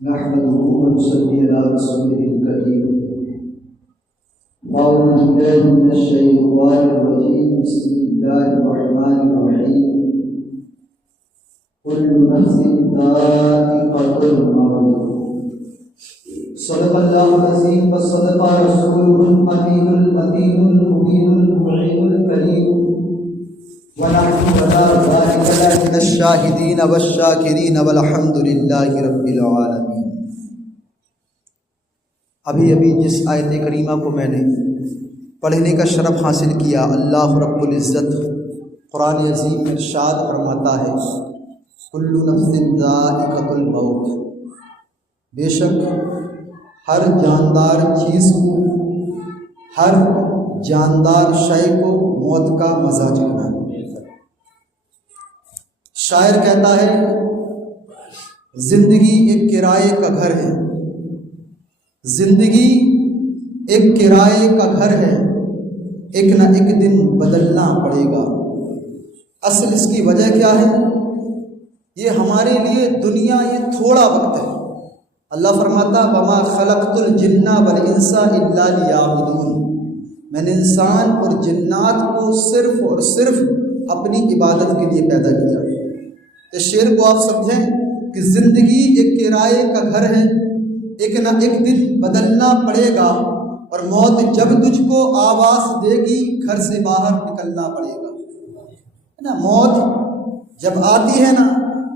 نحمده ونصلي على رسوله الكريم. أعوذ بالله من الشيطان الرجيم. بسم الله الرحمن الرحيم. كل نفس ذائقة الموت. صدق الله العظيم وصدق رسوله الأمين الأمين المبين المعين الكريم. ونحن على ذلك من الشاهدين والشاكرين والحمد لله رب العالمين. ابھی جس آیت کریمہ کو میں نے پڑھنے کا شرف حاصل کیا، اللہ رب العزت قرآن عظیم میں ارشاد فرماتا ہے کل نفس ذائقۃ الموت، بے شک ہر جاندار چیز کو، ہر جاندار شے کو موت کا مزہ چکھنا ہے۔ شاعر کہتا ہے زندگی ایک کرائے کا گھر ہے، زندگی ایک کرائے کا گھر ہے، ایک نہ ایک دن بدلنا پڑے گا۔ اصل اس کی وجہ کیا ہے؟ یہ ہمارے لیے دنیا یہ تھوڑا وقت ہے۔ اللہ فرماتا وما خلقت الجن والانس الا لیعبدون، میں نے انسان اور جنات کو صرف اور صرف اپنی عبادت کے لیے پیدا کیا۔ اس شعر کو آپ سمجھیں کہ زندگی ایک کرائے کا گھر ہے، ایک نہ ایک دن بدلنا پڑے گا، اور موت جب تجھ کو آواز دے گی گھر سے باہر نکلنا پڑے گا۔ موت جب آتی ہے نا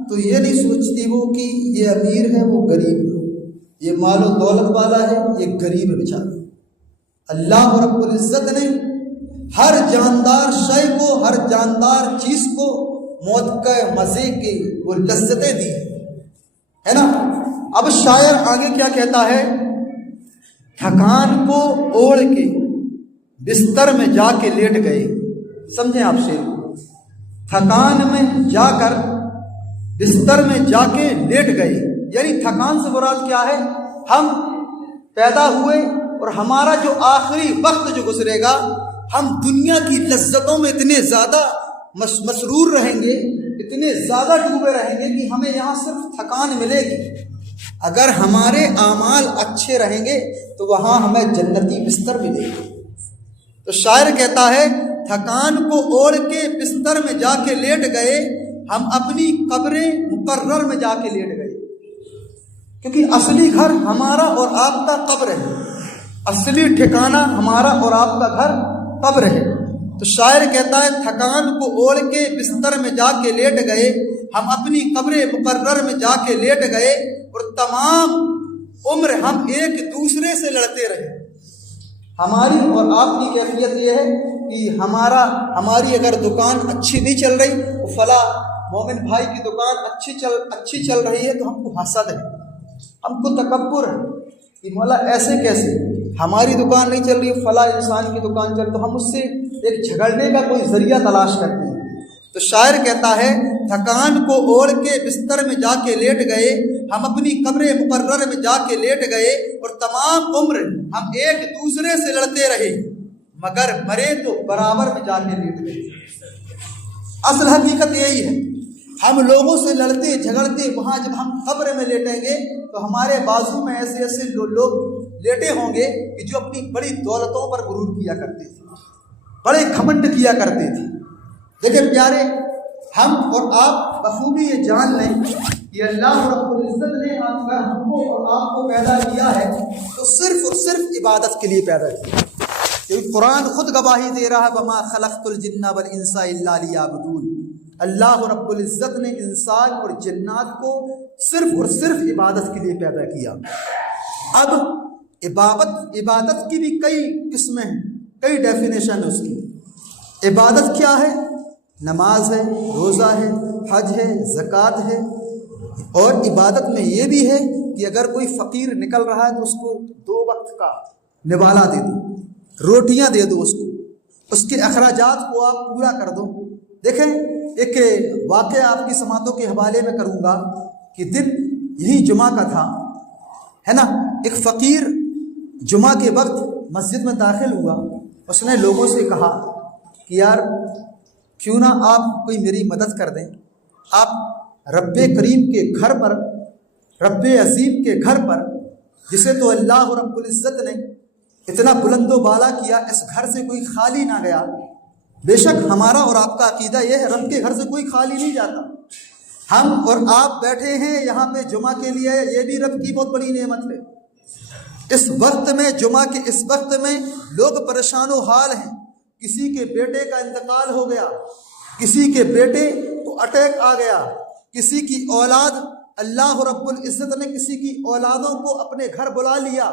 تو یہ نہیں سوچتی وہ کہ یہ امیر ہے وہ غریب ہے، یہ مال و دولت والا ہے یہ غریب ہے بیچارہ۔ اللہ رب العزت نے ہر جاندار شے کو، ہر جاندار چیز کو موت کا مزے کی وہ لذتیں دی ہے نا۔ اب شاعر آگے کیا کہتا ہے؟ تھکان کو اوڑھ کے بستر میں جا کے لیٹ گئے۔ سمجھیں آپ شعر کو، تھکان میں جا کر بستر میں جا کے لیٹ گئے، یعنی تھکان سے مراد کیا ہے؟ ہم پیدا ہوئے اور ہمارا جو آخری وقت جو گزرے گا، ہم دنیا کی لذتوں میں اتنے زیادہ مسرور رہیں گے، اتنے زیادہ ڈوبے رہیں گے کہ ہمیں یہاں صرف تھکان ملے گی۔ اگر ہمارے اعمال اچھے رہیں گے تو وہاں ہمیں جنتی بستر ملے گی۔ تو شاعر کہتا ہے تھکان کو اوڑھ کے بستر میں جا کے لیٹ گئے، ہم اپنی قبر مقرر میں جا کے لیٹ گئے، کیونکہ اصلی گھر ہمارا اور آپ کا قبر ہے، اصلی ٹھکانہ ہمارا اور آپ کا گھر قبر ہے۔ تو شاعر کہتا ہے تھکان کو اوڑھ کے بستر میں جا کے لیٹ گئے، ہم اپنی قبر مقرر میں جا کے لیٹ گئے، اور تمام عمر ہم ایک دوسرے سے لڑتے رہے۔ ہماری اور آپ کی کیفیت یہ ہے کہ ہماری اگر دکان اچھی نہیں چل رہی، تو فلاں مومن بھائی کی دکان اچھی چل رہی ہے تو ہم کو حسد ہے، ہم کو تکبر ہے کہ مولا ایسے کیسے، ہماری دکان نہیں چل رہی، فلاں انسان کی دکان چل، تو ہم اس سے ایک جھگڑنے کا کوئی ذریعہ تلاش کرتے ہیں۔ تو شاعر کہتا ہے تھکان کو اوڑھ کے بستر میں جا کے لیٹ گئے، ہم اپنی قبر مقرر میں جا کے لیٹ گئے، اور تمام عمر ہم ایک دوسرے سے لڑتے رہے، مگر مرے تو برابر میں جا کے لیٹ گئے۔ اصل حقیقت یہی ہے، ہم لوگوں سے لڑتے جھگڑتے، وہاں جب ہم قبر میں لیٹیں گے تو ہمارے بازو میں ایسے ایسے لوگ لیٹے ہوں گے کہ جو اپنی بڑی دولتوں پر غرور کیا کرتے تھے، بڑے گھمنڈ کیا کرتے تھے۔ دیکھیں پیارے، ہم اور آپ بخوبی یہ جان لیں کہ اللہ رب العزت نے اگر ہم کو اور آپ کو پیدا کیا ہے تو صرف اور صرف عبادت کے لیے پیدا کیا، کیونکہ قرآن خود گواہی دے رہا ہے وما خلقت الجن والانس الا لیعبدون۔ اللہ رب العزت نے انسان اور جنات کو صرف اور صرف عبادت کے لیے پیدا کیا۔ اب عبادت کی بھی کئی قسمیں ہیں، کئی ڈیفینیشن ہے اس کی۔ عبادت کیا ہے؟ نماز ہے، روزہ ہے، حج ہے، زکوٰۃ ہے، اور عبادت میں یہ بھی ہے کہ اگر کوئی فقیر نکل رہا ہے تو اس کو 2 وقت کا نوالا دے دو، روٹیاں دے دو، اس کے اخراجات کو آپ پورا کر دو۔ دیکھیں ایک واقعہ آپ کی سماعتوں کے حوالے میں کروں گا کہ دن یہی جمعہ کا تھا، ہے نا۔ ایک فقیر جمعہ کے وقت مسجد میں داخل ہوا، اس نے لوگوں سے کہا کہ یار کیوں نہ آپ کوئی میری مدد کر دیں، آپ رب کریم کے گھر پر، رب عظیم کے گھر پر، جسے تو اللہ رب العزت نے اتنا بلند و بالا کیا، اس گھر سے کوئی خالی نہ گیا۔ بے شک ہمارا اور آپ کا عقیدہ یہ ہے، رب کے گھر سے کوئی خالی نہیں جاتا۔ ہم اور آپ بیٹھے ہیں یہاں پہ جمعہ کے لیے، یہ بھی رب کی بہت بڑی نعمت ہے۔ اس وقت میں، جمعہ کے اس وقت میں لوگ پریشان و حال ہیں، کسی کے بیٹے کا انتقال ہو گیا، کسی کے بیٹے کو اٹیک آ گیا، کسی کی اولاد، اللہ رب العزت نے کسی کی اولادوں کو اپنے گھر بلا لیا،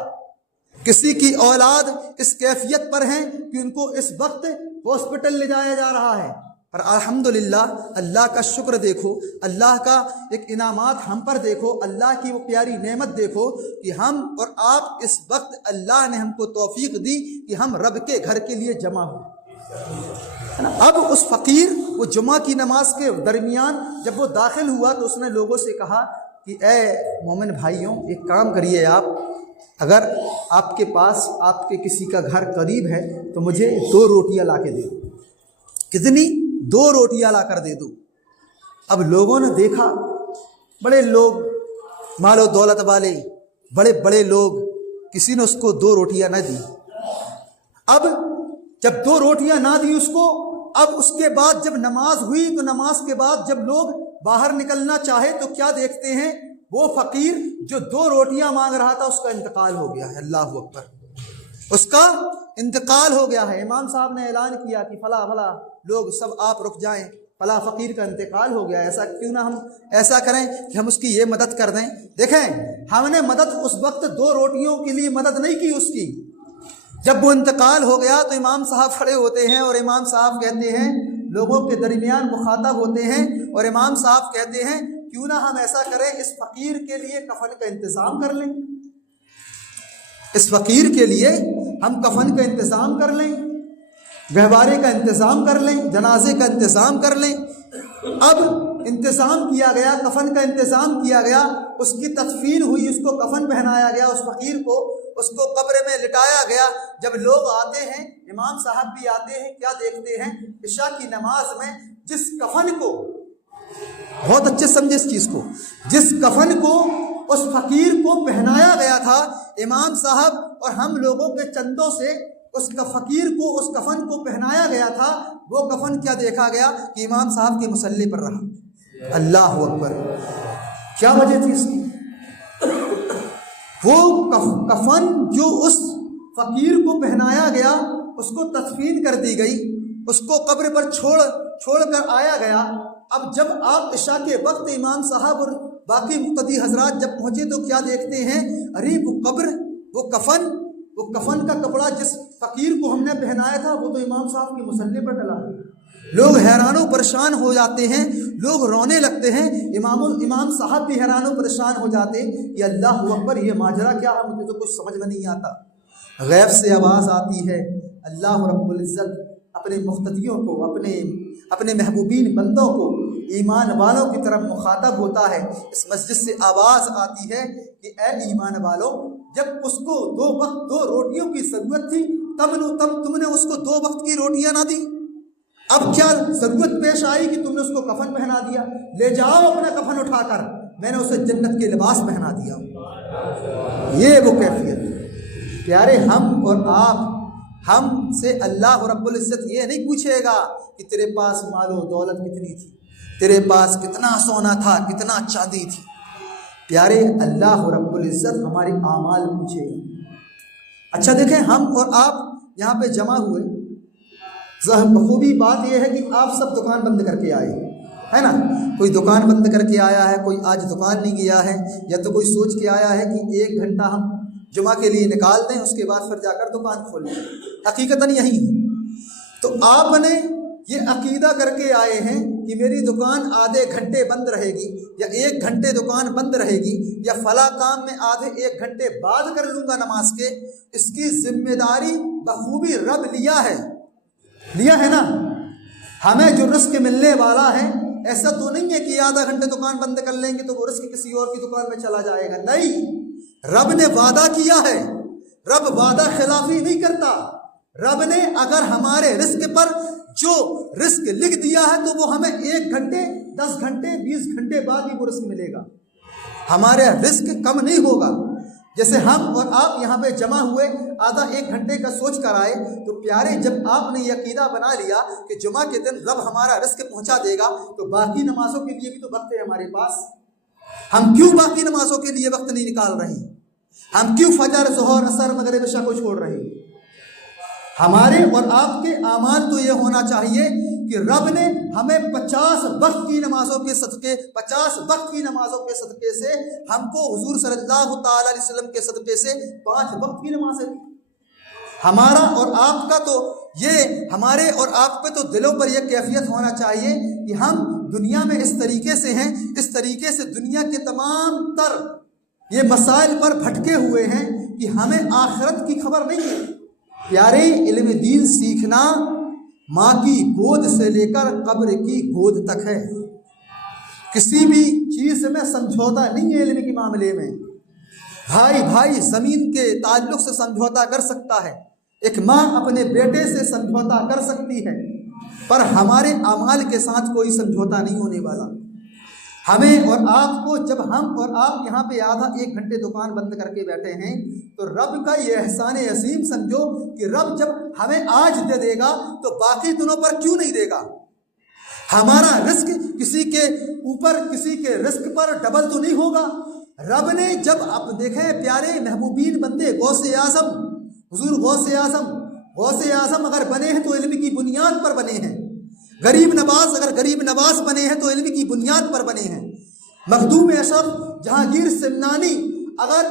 کسی کی اولاد اس کیفیت پر ہیں کہ ان کو اس وقت ہاسپٹل لے جایا جا رہا ہے، پر الحمدللہ اللہ کا شکر دیکھو، اللہ کا ایک انعامات ہم پر دیکھو، اللہ کی وہ پیاری نعمت دیکھو کہ ہم اور آپ اس وقت اللہ نے ہم کو توفیق دی کہ ہم رب کے گھر کے لیے جمع ہو۔ اب اس فقیر وہ جمعہ کی نماز کے درمیان جب وہ داخل ہوا تو اس نے لوگوں سے کہا کہ اے مومن بھائیوں، ایک کام کریے، آپ اگر آپ کے پاس آپ کے کسی کا گھر قریب ہے تو مجھے 2 روٹیاں لا کے دے دو۔ کتنی؟ 2 روٹیاں لا کر دے دو۔ اب لوگوں نے دیکھا، بڑے لوگ، مال و دولت والے، بڑے بڑے لوگ، کسی نے اس کو 2 روٹیاں نہ دی۔ اب جب 2 روٹیاں نہ دی اس کو، اب اس کے بعد جب نماز ہوئی تو نماز کے بعد جب لوگ باہر نکلنا چاہے تو کیا دیکھتے ہیں؟ وہ فقیر جو 2 روٹیاں مانگ رہا تھا اس کا انتقال ہو گیا ہے۔ اللہ اکبر، اس کا انتقال ہو گیا ہے۔ امام صاحب نے اعلان کیا کہ فلاں فلاں لوگ سب آپ رک جائیں، فلاں فقیر کا انتقال ہو گیا۔ ایسا کیوں نہ ہم ایسا کریں کہ ہم اس کی یہ مدد کر دیں۔ دیکھیں، ہم نے مدد اس وقت 2 روٹیوں کے لیے مدد نہیں کی اس کی، جب وہ انتقال ہو گیا تو امام صاحب کھڑے ہوتے ہیں اور امام صاحب کہتے ہیں، لوگوں کے درمیان مخاطب ہوتے ہیں اور امام صاحب کہتے ہیں کیوں نہ ہم ایسا کریں، اس فقیر کے لیے کفن کا انتظام کر لیں، اس فقیر کے لیے ہم کفن کا انتظام کر لیں، گہوارے کا انتظام کر لیں، جنازے کا انتظام کر لیں۔ اب انتظام کیا گیا، کفن کا انتظام کیا گیا، اس کی تدفین ہوئی، اس کو کفن پہنایا گیا، اس فقیر کو اس کو قبر میں لٹایا گیا۔ جب لوگ آتے ہیں، امام صاحب بھی آتے ہیں، کیا دیکھتے ہیں؟ عشاء کی نماز میں جس کفن کو، بہت اچھے سمجھے اس چیز کو، جس کفن کو اس فقیر کو پہنایا گیا تھا، امام صاحب اور ہم لوگوں کے چندوں سے اس کا فقیر کو اس کفن کو پہنایا گیا تھا، وہ کفن کیا دیکھا گیا کہ امام صاحب کے مصلی پر رہا۔ اللہ اکبر، کیا وجہ تھی اس کی؟ وہ کفن جو اس فقیر کو پہنایا گیا، اس کو تدفین کر دی گئی، اس کو قبر پر چھوڑ کر آیا گیا۔ اب جب آپ عشاء کے وقت امام صاحب اور باقی مقتدی حضرات جب پہنچے تو کیا دیکھتے ہیں؟ ارے وہ قبر، وہ کفن کا کپڑا جس فقیر کو ہم نے پہنایا تھا وہ تو امام صاحب کے مصلی پر ڈلا ہے۔ لوگ حیران و پریشان ہو جاتے ہیں، لوگ رونے لگتے ہیں، امام صاحب بھی حیران و پریشان ہو جاتے ہیں کہ اللہ اکبر، یہ ماجرا کیا ہے؟ مجھے تو کچھ سمجھ میں نہیں آتا۔ غیب سے آواز آتی ہے، اللہ رب العزت اپنے مقتدیوں کو، اپنے محبوبین بندوں کو، ایمان والوں کی طرف مخاطب ہوتا ہے۔ اس مسجد سے آواز آتی ہے کہ اے ایمان والوں، جب اس کو 2 وقت 2 روٹیوں کی ضرورت تھی تب تم نے اس کو 2 وقت کی روٹیاں نہ دی، اب کیا ضرورت پیش آئی کہ تم نے اس کو کفن پہنا دیا؟ لے جاؤ اپنا کفن اٹھا کر، میں نے اسے جنت کے لباس پہنا دیا۔ یہ وہ کیفیت ہے پیارے۔ ہم اور آپ، ہم سے اللہ رب العزت یہ نہیں پوچھے گا کہ تیرے پاس مال و دولت کتنی تھی، تیرے پاس کتنا سونا تھا، کتنا چاندی تھی۔ پیارے، اللہ رب العزت ہمارے اعمال پوچھے گا۔ اچھا دیکھیں، ہم اور آپ یہاں پہ جمع ہوئے، بخوبی بات یہ ہے کہ آپ سب دکان بند کر کے آئے، ہے نا؟ کوئی دکان بند کر کے آیا ہے، کوئی آج دکان نہیں گیا ہے، یا تو کوئی سوچ کے آیا ہے کہ 1 گھنٹہ ہم جمعہ کے لیے نکال دیں، اس کے بعد پھر جا کر دکان کھول لیں۔ حقیقتاً یہی ہے۔ تو آپ نے یہ عقیدہ کر کے آئے ہیں کہ میری دکان آدھے گھنٹے بند رہے گی، یا 1 گھنٹے دکان بند رہے گی، یا فلاں کام میں آدھے 1 گھنٹے بعد کر لوں گا نماز کے۔ اس کی ذمہ داری بخوبی رب لیا ہے نا۔ ہمیں جو رزق ملنے والا ہے، ایسا تو نہیں ہے کہ آدھا گھنٹے دکان بند کر لیں گے تو وہ رزق کسی اور کی دکان میں چلا جائے گا، نہیں۔ رب نے وعدہ کیا ہے، رب وعدہ خلافی نہیں کرتا۔ رب نے اگر ہمارے رزق پر جو رزق لکھ دیا ہے تو وہ ہمیں 1 گھنٹے 10 گھنٹے 20 گھنٹے بعد ہی وہ رزق ملے گا، ہمارا رزق کم نہیں ہوگا۔ جیسے ہم اور آپ یہاں پہ جمع ہوئے، آدھا 1 گھنٹے کا سوچ کر آئے، تو پیارے جب آپ نے یہ عقیدہ بنا لیا کہ جمعہ کے دن رب ہمارا رزق پہنچا دے گا، تو باقی نمازوں کے لیے بھی تو وقت ہے ہمارے پاس۔ ہم کیوں باقی نمازوں کے لیے وقت نہیں نکال رہے؟ ہم کیوں فجر ظہر عصر مغرب عشاء کو چھوڑ رہے؟ ہمارے اور آپ کے اعمال تو یہ ہونا چاہیے کہ رب نے ہمیں 50 وقت کی نمازوں کے صدقے 50 وقت کی نمازوں کے صدقے سے ہم کو حضور صلی اللہ تعالی علیہ وسلم کے صدقے سے 5 وقت کی نمازیں دی۔ ہمارا اور آپ کا تو یہ ہمارے اور آپ پہ تو دلوں پر یہ کیفیت ہونا چاہیے کہ ہم دنیا میں اس طریقے سے ہیں، اس طریقے سے دنیا کے تمام تر یہ مسائل پر بھٹکے ہوئے ہیں کہ ہمیں آخرت کی خبر نہیں ہے۔ پیارے علم دین سیکھنا ماں کی گود سے لے کر قبر کی گود تک ہے، کسی بھی چیز میں سمجھوتا نہیں ہے۔ علم کے معاملے میں بھائی زمین کے تعلق سے سمجھوتا کر سکتا ہے، ایک ماں اپنے بیٹے سے سمجھوتا کر سکتی ہے، پر ہمارے اعمال کے ساتھ کوئی سمجھوتا نہیں ہونے والا۔ ہمیں اور آپ کو جب ہم اور آپ یہاں پہ آدھا 1 گھنٹے دکان بند کر کے بیٹھے ہیں تو رب کا یہ احسان عظیم سمجھو کہ رب جب ہمیں آج دے دے گا تو باقی دنوں پر کیوں نہیں دے گا؟ ہمارا رزق کسی کے اوپر کسی کے رزق پر ڈبل تو نہیں ہوگا۔ رب نے جب آپ دیکھیں پیارے محبوبین بندے غوث اعظم حضور غوث اعظم اگر بنے ہیں تو علم کی بنیاد پر بنے ہیں، غریب نواز اگر غریب نواز بنے ہیں تو علم کی بنیاد پر بنے ہیں، مخدوم اشرف جہانگیر سمنانی اگر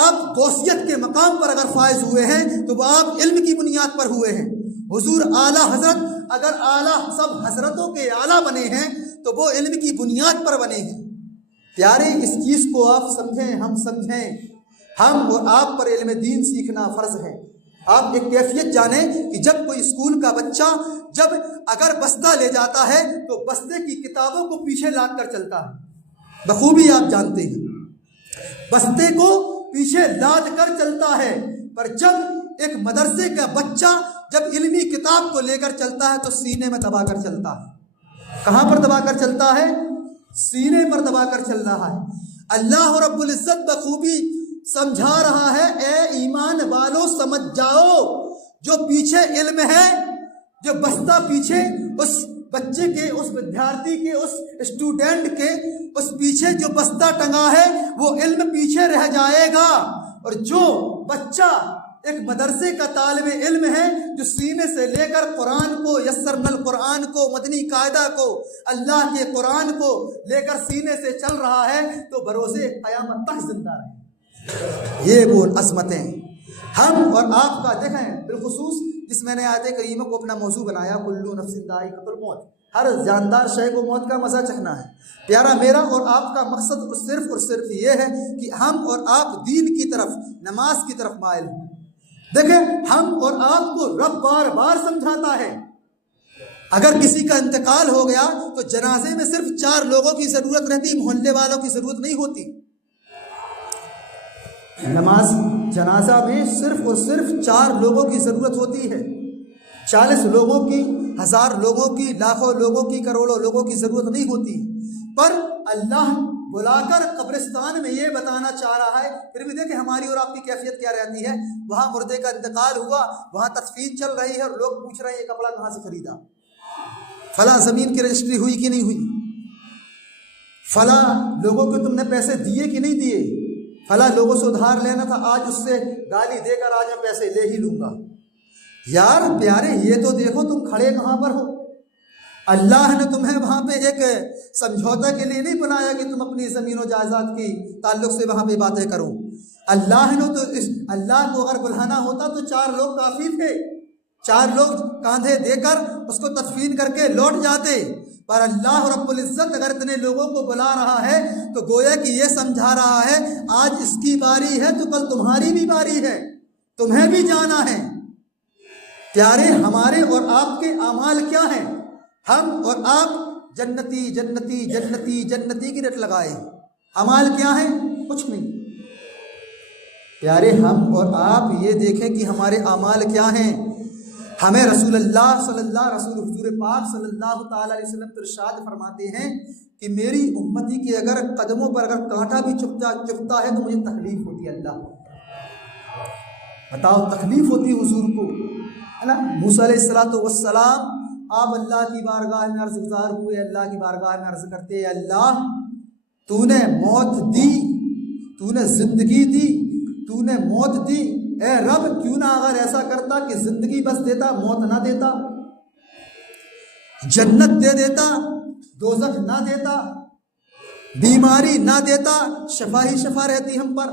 آپ غوثیت کے مقام پر اگر فائز ہوئے ہیں تو وہ آپ علم کی بنیاد پر ہوئے ہیں، حضور اعلیٰ حضرت اگر اعلیٰ سب حضرتوں کے اعلیٰ بنے ہیں تو وہ علم کی بنیاد پر بنے ہیں۔ پیارے اس چیز کو آپ سمجھیں، ہم سمجھیں، ہم اور آپ پر علم دین سیکھنا فرض ہے۔ آپ ایک کیفیت جانیں کہ جب کوئی اسکول کا بچہ جب اگر بستہ لے جاتا ہے تو بستے کی کتابوں کو پیچھے لاد کر چلتا ہے، بخوبی آپ جانتے ہیں، بستے کو پیچھے لاد کر چلتا ہے، پر جب ایک مدرسے کا بچہ جب علمی کتاب کو لے کر چلتا ہے تو سینے میں دبا کر چلتا ہے۔ کہاں پر دبا کر چلتا ہے؟ سینے پر دبا کر چل رہا ہے۔ اللہ رب العزت بخوبی سمجھا رہا ہے، اے ایمان والو سمجھ جاؤ، جو پیچھے علم ہے، جو بستہ پیچھے اس بچے کے، اس ودیارتھی کے، اس اسٹوڈنٹ کے اس پیچھے جو بستہ ٹنگا ہے وہ علم پیچھے رہ جائے گا، اور جو بچہ ایک مدرسے کا طالب علم ہے جو سینے سے لے کر قرآن کو، یسرنا القرآن کو، مدنی قاعدہ کو، اللہ کے قرآن کو لے کر سینے سے چل رہا ہے تو بروزے قیامت تک زندہ رہے۔ یہ وہ عظمتیں ہم اور آپ کا دیکھیں، بالخصوص جس میں نے آیت کریمہ کو اپنا موضوع بنایا، کلو نفس ذائقۃ الموت، ہر جاندار شے کو موت کا مزہ چکھنا ہے۔ پیارا میرا اور آپ کا مقصد صرف اور صرف یہ ہے کہ ہم اور آپ دین کی طرف، نماز کی طرف مائل ہوں۔ دیکھیں ہم اور آپ کو رب بار بار سمجھاتا ہے، اگر کسی کا انتقال ہو گیا تو جنازے میں صرف 4 لوگوں کی ضرورت رہتی، محلے والوں کی ضرورت نہیں ہوتی۔ نماز جنازہ میں صرف اور صرف 4 لوگوں کی ضرورت ہوتی ہے، 40 لوگوں کی، 1000 لوگوں کی، لاکھوں لوگوں کی، کروڑوں لوگوں کی ضرورت نہیں ہوتی۔ پر اللہ بلا کر قبرستان میں یہ بتانا چاہ رہا ہے، پھر بھی دیکھیں ہماری اور آپ کی کیفیت کیا رہتی ہے، وہاں مردے کا انتقال ہوا، وہاں تدفین چل رہی ہے اور لوگ پوچھ رہے ہیں یہ کپڑا کہاں سے خریدا، فلاں زمین کی رجسٹری ہوئی کہ نہیں ہوئی، فلاں لوگوں کو تم نے پیسے دیے کہ نہیں دیے، فلاں لوگوں سے ادھار لینا تھا، آج اس سے گالی دے کر آج میں پیسے لے ہی لوں گا۔ یار پیارے یہ تو دیکھو تم کھڑے کہاں پر ہو، اللہ نے تمہیں وہاں پہ ایک سمجھوتا کے لیے نہیں بنایا کہ تم اپنی زمین و جائیداد کی تعلق سے وہاں پہ باتیں کرو۔ اللہ نے تو اللہ کو اگر بلانا ہوتا تو 4 لوگ کافی تھے، 4 لوگ کاندھے دے کر اس کو تدفین کر کے لوٹ جاتے، پر اللہ رب العزت اگر اتنے لوگوں کو بلا رہا ہے تو گویا کہ یہ سمجھا رہا ہے آج اس کی باری ہے تو کل تمہاری بھی باری ہے، تمہیں بھی جانا ہے۔ پیارے ہمارے اور آپ کے اعمال کیا ہیں؟ ہم اور آپ جنتی جنتی جنتی جنتی کی رٹ لگائے، اعمال کیا ہیں؟ کچھ نہیں۔ پیارے ہم اور آپ یہ دیکھیں کہ ہمارے اعمال کیا ہیں۔ ہمیں رسول حضور پاک صلی اللہ تعالی علیہ وسلم ارشاد فرماتے ہیں کہ میری امتی کے اگر قدموں پر اگر کانٹا بھی چبھتا ہے تو مجھے تکلیف ہوتی ہے۔ اللہ بتاؤ، تکلیف ہوتی ہے حضور کو، ہے نا۔ موسیٰ علیہ السلام آپ اللہ کی بارگاہ میں عرض گزار ہوئے، اللہ کی بارگاہ میں عرض کرتے، اللہ تو نے موت دی، تو نے زندگی دی، تو نے موت دی، اے رب کیوں نہ اگر ایسا کرتا کہ زندگی بس دیتا، موت نہ دیتا، جنت دے دیتا، دوزخ نہ دیتا، بیماری نہ دیتا، شفا ہی شفا رہتی ہم پر۔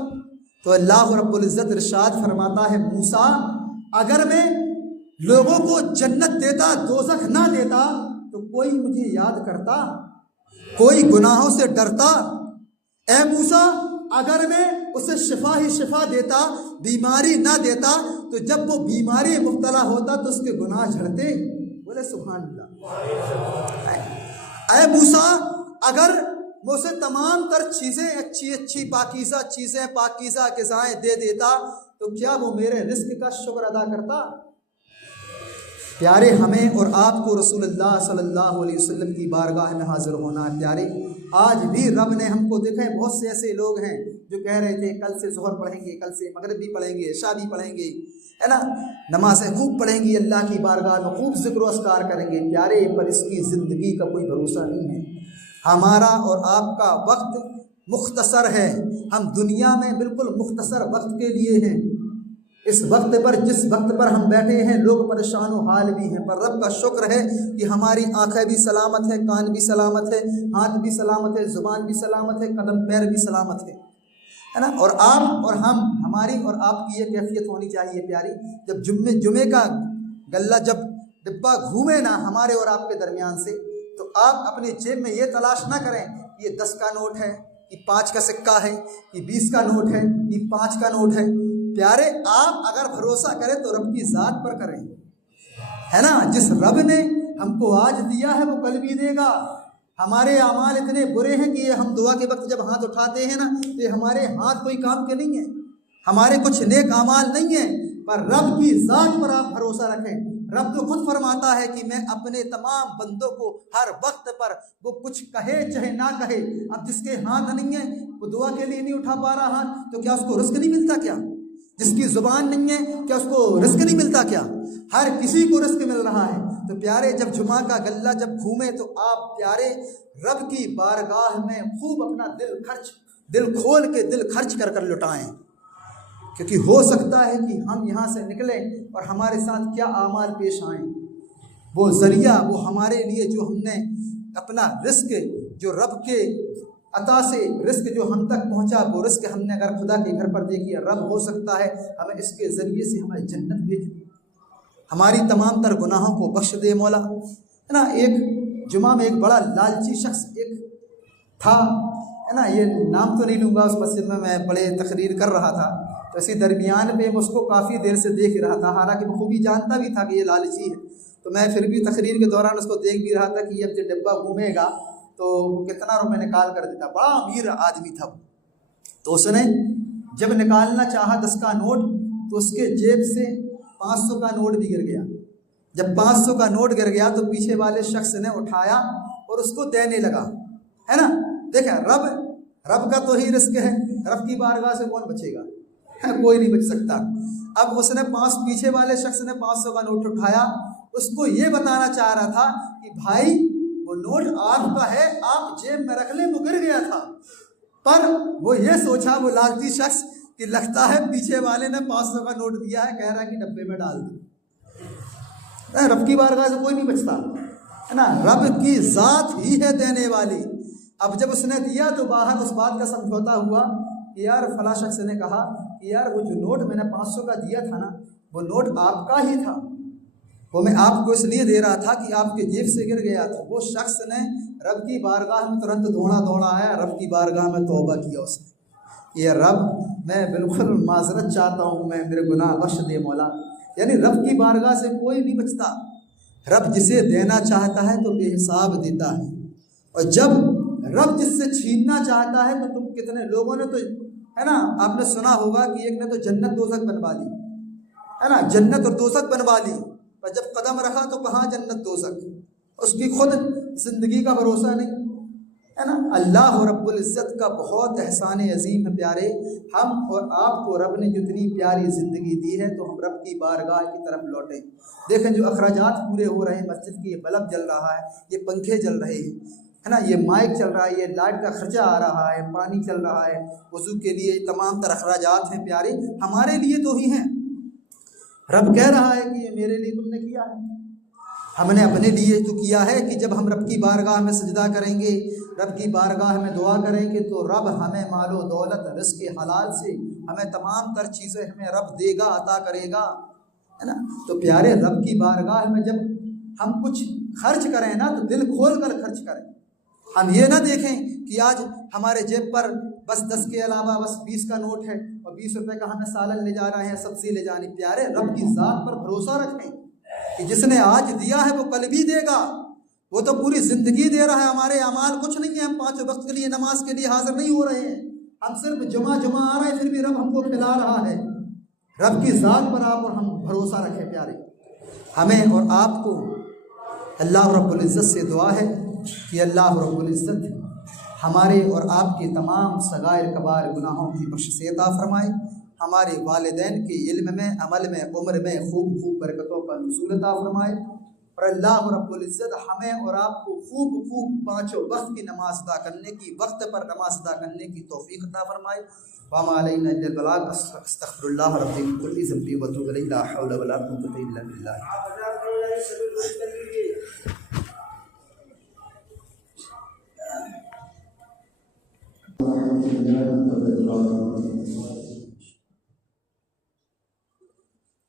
تو اللہ رب العزت ارشاد فرماتا ہے، موسیٰ اگر میں لوگوں کو جنت دیتا، دوزخ نہ دیتا، تو کوئی مجھے یاد کرتا، کوئی گناہوں سے ڈرتا؟ اے موسیٰ اگر میں اسے شفا ہی شفا دیتا، بیماری نہ دیتا، تو جب وہ بیماری مبتلا ہوتا تو اس کے گناہ جھڑتے؟ بولے سبحان اللہ۔ اے موسیٰ اگر میں اسے تمام تر چیزیں اچھی پاکیزہ چیزیں، پاکیزہ غذائیں دے دیتا، تو کیا وہ میرے رزق کا شکر ادا کرتا؟ پیارے، ہمیں اور آپ کو رسول اللہ صلی اللہ علیہ وسلم کی بارگاہ میں حاضر ہونا ہے۔ پیارے، آج بھی رب نے ہم کو دیکھا ہے، بہت سے ایسے لوگ ہیں جو کہہ رہے تھے کل سے ظہر پڑھیں گے، کل سے مغرب بھی پڑھیں گے، عشاء بھی پڑھیں گے، ہے نا، نمازیں خوب پڑھیں گی، اللہ کی بارگاہ میں خوب ذکر و اذکار کریں گے۔ پیارے، پر اس کی زندگی کا کوئی بھروسہ نہیں ہے۔ ہمارا اور آپ کا وقت مختصر ہے، ہم دنیا میں بالکل مختصر وقت کے لیے ہیں۔ اس وقت پر، جس وقت پر ہم بیٹھے ہیں، لوگ پریشان و حال بھی ہیں، پر رب کا شکر ہے کہ ہماری آنکھیں بھی سلامت ہیں، کان بھی سلامت ہے، ہاتھ بھی سلامت ہے، زبان بھی سلامت ہے، قدم پیر بھی سلامت ہے نا۔ اور آپ اور ہم، ہماری اور آپ کی یہ کیفیت ہونی چاہیے پیاری، جب جمعے کا گلہ، جب ڈبہ گھومے نا ہمارے اور آپ کے درمیان سے، تو آپ اپنی جیب میں یہ تلاش نہ کریں یہ 10 کا نوٹ ہے، یہ 5 کا سکہ ہے، یہ 20 کا نوٹ ہے، یہ 5 کا نوٹ ہے۔ پیارے، آپ اگر بھروسہ کریں تو رب کی ذات پر کریں، ہے نا۔ جس رب نے ہم کو آج دیا ہے وہ کل بھی دے گا۔ ہمارے اعمال اتنے برے ہیں کہ یہ ہم دعا کے وقت جب ہاتھ اٹھاتے ہیں نا، تو یہ ہمارے ہاتھ کوئی کام کے نہیں ہیں، ہمارے کچھ نیک اعمال نہیں ہیں، پر رب کی ذات پر آپ بھروسہ رکھیں۔ رب تو خود فرماتا ہے کہ میں اپنے تمام بندوں کو ہر وقت پر، وہ کچھ کہے چاہے نہ کہے، اب جس کے ہاتھ نہیں ہے وہ دعا کے لیے نہیں اٹھا پا رہا ہاتھ، تو کیا اس کو رزق نہیں ملتا؟ کیا جس کی زبان نہیں ہے کیا اس کو رزق نہیں ملتا؟ کیا ہر کسی کو رزق مل رہا ہے۔ تو پیارے، جب جمعہ کا گلہ جب گھومے تو آپ پیارے رب کی بارگاہ میں خوب اپنا دل کھول کے دل خرچ کر لٹائیں، کیونکہ ہو سکتا ہے کہ ہم یہاں سے نکلیں اور ہمارے ساتھ کیا اعمال پیش آئیں۔ وہ ذریعہ، وہ ہمارے لیے جو ہم نے اپنا رزق، جو رب کے عطا سے رزق جو ہم تک پہنچا، وہ رزق ہم نے اگر خدا کے گھر پر دے کیا، رب ہو سکتا ہے ہمیں اس کے ذریعے سے ہمیں جنت بھیج دے، ہماری تمام تر گناہوں کو بخش دے مولا، ہے نا۔ ایک جمعہ میں ایک بڑا لالچی شخص ایک تھا، ہے نا، یہ نام تو نہیں لوں گا، اس مسجد میں بڑے تقریر کر رہا تھا، تو اسی درمیان میں میں اس کو کافی دیر سے دیکھ رہا تھا، حالانکہ میں خوبی جانتا بھی تھا کہ یہ لالچی ہے، تو میں پھر بھی تقریر کے دوران اس کو دیکھ بھی رہا تھا کہ اب جب ڈبہ گھومے گا تو کتنا روپے نکال کر دیتا۔ بڑا امیر آدمی تھا، تو اس نے جب نکالنا چاہا 10 کا نوٹ، تو اس کے جیب سے 500 کا نوٹ بھی گر گیا۔ جب 500 کا نوٹ گر گیا تو پیچھے والے شخص نے اٹھایا اور اس کو دینے لگا، ہے نا۔ دیکھیں، رب کا تو ہی رزق ہے، رب کی بارگاہ سے کون بچے گا؟ کوئی نہیں بچ سکتا۔ اب اس نے پیچھے والے شخص نے 500 کا نوٹ اٹھایا، اس کو یہ بتانا چاہ رہا تھا کہ بھائی وہ نوٹ آپ کا ہے، آپ جیب میں رکھ لیں، وہ گر گیا تھا، پر وہ یہ سوچا وہ لالچی شخص کہ لگتا ہے پیچھے والے نے 500 کا نوٹ دیا ہے، کہہ رہا ہے کہ ڈبے میں ڈال دیں۔ رب کی بارگاہ سے کوئی نہیں بچتا، ہے نا۔ رب کی ذات ہی ہے دینے والی۔ اب جب اس نے دیا تو باہر اس بات کا سمجھوتا ہوا کہ یار فلاں شخص نے کہا کہ یار وہ جو نوٹ میں نے 500 کا دیا تھا نا، وہ نوٹ آپ کا ہی تھا، وہ میں آپ کو اس لیے دے رہا تھا کہ آپ کے جیب سے گر گیا تھا۔ وہ شخص نے رب کی بارگاہ میں ترنت دوڑا آیا، رب کی بارگاہ میں توبہ کیا اس نے، یہ رب میں بالکل معذرت چاہتا ہوں، میں میرے گناہ بخش دے مولا۔ یعنی رب کی بارگاہ سے کوئی نہیں بچتا، رب جسے دینا چاہتا ہے تو بے حساب دیتا ہے، اور جب رب جس سے چھیننا چاہتا ہے تو تم کتنے لوگوں نے تو، ہے نا، آپ نے سنا ہوگا کہ ایک نے تو جنت دوزخ بنوا لی، ہے نا، جنت اور دوزخ بنوا لی، پر جب قدم رکھا تو کہاں جنت دوزخ، اس کی خود زندگی کا بھروسہ نہیں ہے نا۔ اللہ رب العزت کا بہت احسان عظیم ہے پیارے، ہم اور آپ کو رب نے جتنی پیاری زندگی دی ہے تو ہم رب کی بارگاہ کی طرف لوٹیں۔ دیکھیں جو اخراجات پورے ہو رہے ہیں، مسجد کی یہ بلب جل رہا ہے، یہ پنکھے چل رہے ہیں ہے نا، یہ مائک چل رہا ہے، یہ لائٹ کا خرچہ آ رہا ہے، پانی چل رہا ہے، وضو کے لیے تمام تر اخراجات ہیں پیارے، ہمارے لیے تو ہی ہیں۔ رب کہہ رہا ہے کہ یہ میرے لیے تم نے کیا ہے، ہم نے اپنے لیے تو کیا ہے کہ جب ہم رب کی بارگاہ میں سجدہ کریں گے، رب کی بارگاہ میں دعا کریں گے تو رب ہمیں مال و دولت، رزق حلال سے ہمیں تمام تر چیزیں ہمیں رب دے گا، عطا کرے گا ہے نا۔ تو پیارے رب کی بارگاہ میں جب ہم کچھ خرچ کریں نا تو دل کھول کر خرچ کریں، ہم یہ نہ دیکھیں کہ آج ہمارے جیب پر بس 10 کے علاوہ بس 20 کا نوٹ ہے اور 20 روپے کا ہمیں سالن لے جا رہے ہیں، سبزی لے جانی۔ پیارے رب کی ذات پر بھروسہ رکھیں کہ جس نے آج دیا ہے وہ کل بھی دے گا، وہ تو پوری زندگی دے رہا ہے، ہمارے اعمال کچھ نہیں ہے، ہم 5 وقت کے لیے نماز کے لیے حاضر نہیں ہو رہے ہیں، ہم صرف جمعہ آ رہے ہیں، پھر بھی رب ہم کو کھلا رہا ہے۔ رب کی ذات پر آپ اور ہم بھروسہ رکھیں پیارے۔ ہمیں اور آپ کو اللہ رب العزت سے دعا ہے کہ اللہ رب العزت ہمارے اور آپ کے تمام صغائر کبائر گناہوں کی بخشش عطا فرمائے، ہمارے والدین کے علم میں، عمل میں، عمر میں خوب برکتوں کا نزول عطا فرمائے، اور اللہ رب العزت ہمیں اور آپ کو خوب 5 وقت کی نماز ادا کرنے کی، وقت پر نماز ادا کرنے کی توفیق عطا فرمائے۔ وما علینا الا البلاغ، استغفر اللہ ربی من کل ذنب واتوب الیہ، لا حول ولا قوة الا باللہ۔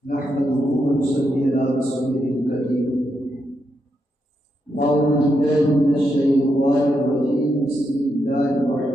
نحمده ونصلي على رسوله الكريم، أعوذ بالله من الشيطان الرجيم، بسم الله الرحمن